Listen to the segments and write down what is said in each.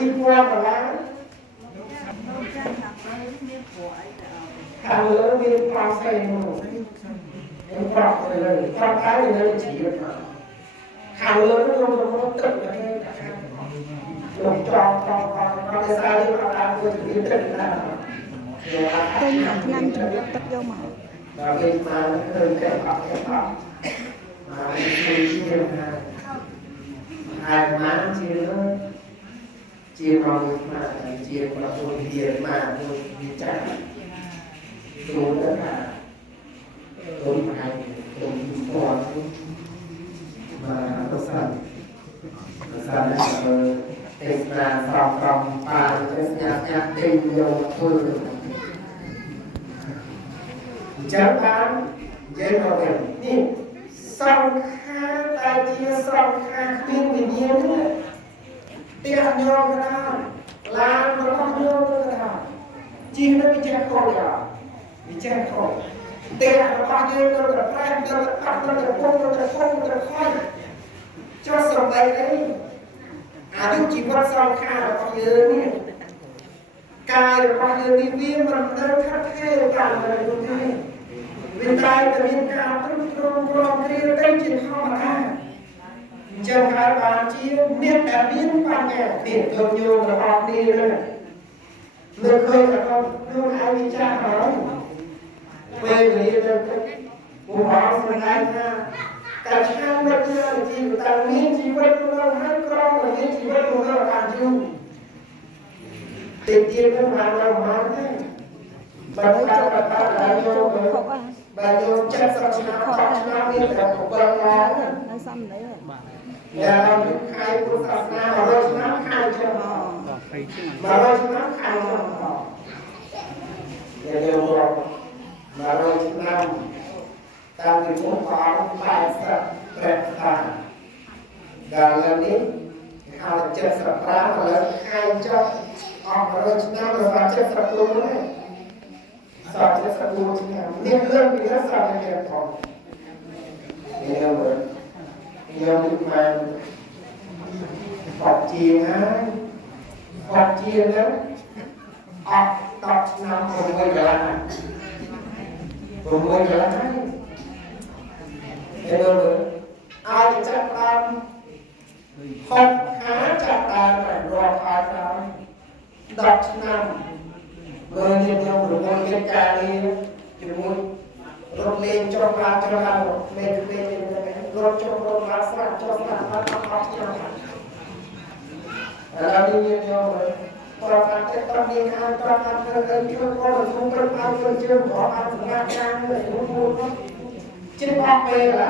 ពីពណ៌កន្លងខាងលើមានផ្លាស្ទែងនោះមានប្រាប់ទៅលើប្រាប់តែលើជីវិតខាងលើនោះរំលងទឹកទៅលោកចង់តែសារយើងប្រាប់ថាវាជាទឹកណាពេញឆ្នាំជំរាបទឹកយកមកដល់ពេលមកឃើញតែអត់មកមកជាហើយមកជារងមកជាប្រពន្ធវាមកវាចាស់គ្រូទៅថាគុំហើយគុំពណ៌មកប្រសាទទេសនាស្រំបានទៅស្ញាក់ទិញយកធ្វើចាំបាននិយាយមកវិញនេះសង្ខារដែលជាសង្ខារគ្មានវិញ្ញាណនេះផ្ទះញោមក៏ដោយឡានរបស់ញោមក៏ដោយជាងនឹងវិចារខុសដែរវិចារខុសផ្ទះរបស់យើងទៅប្រែទៅកាត់ទៅពុំទៅខុសទៅខុសចុះសំដីអីអានេះជីវិតសង្ខាររបស់យើងនេះកាយរបស់យើងនេះវាមិនត្រូវថាថេរតាមเลยទេវាតែមានការព្រមព្រៀងព្រមព្រៀងទៅជាធម្មតាអញ្ចឹងហើយបានជាមានតែមានបញ្ញាទៀតលោកញោមរបស់នេះលើឃើញថាខ្លួនឯងវិចារហើយពេលវេលាទៅពុំអត់ស្ដាយថាកាលឆ្នាំមកជាជីវិតមានជីវិតរបស់ហើយក្រមមានជីវិតរបស់បានយូរទីទៀតទៅបានដល់មកទេបើតាមប្រកាសដល់យោបើយោ70ឆ្នាំ60ឆ្នាំមានតែ7ឡើងនៅសំដីយ៉ាងយុគខៃពុទ្ធសាសនា100ឆ្នាំខៃចុះ100ឆ្នាំខៃចុះយ៉ាងយោ100ឆ្នាំតាមពីពុទ្ធផង80ព្រះថាដល់ឥឡូវនេះគេហៅ75ឥឡូវខៃចុះអស់100ឆ្នាំដល់74ហើយ74ឆ្នាំនេះរឿងពីរសាស្ត្រគេផងនេះមើលខ្ញុំមកបបជាហើយបបជាហ្នឹងអត់10ឆ្នាំ6កន្លះ6កន្លះហើយមើលអាចចាប់បានហត់ខាចាប់បានរាប់ហើយដល់10ឆ្នាំមើលយើងខ្ញុំរវល់កិច្ចការនេះជាមួយរត់លេងចុះឡាចុះឡាមេឃមេឃរត់ចុះរត់ឡាស្រាក់ចុះស្រាក់អត់ឆ្នាំឥឡូវនេះយើងប្រកាសចិត្តតាមនេះហើយប្រកាសធ្វើអីធ្វើក៏ក្នុងព្រឹកឲ្យធ្វើជើងប្រអត់សម្រាប់ការមួយជិះអស់ពេលណា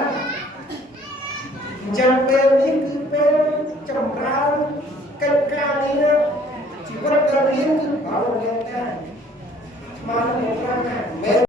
អញ្ចឹងពេលនេះគឺពេលចម្រើនកិច្ចការនេះជីវិតដែលរៀនគឺអត់រៀនដែរស្មានមិនខ្លាំងណាស់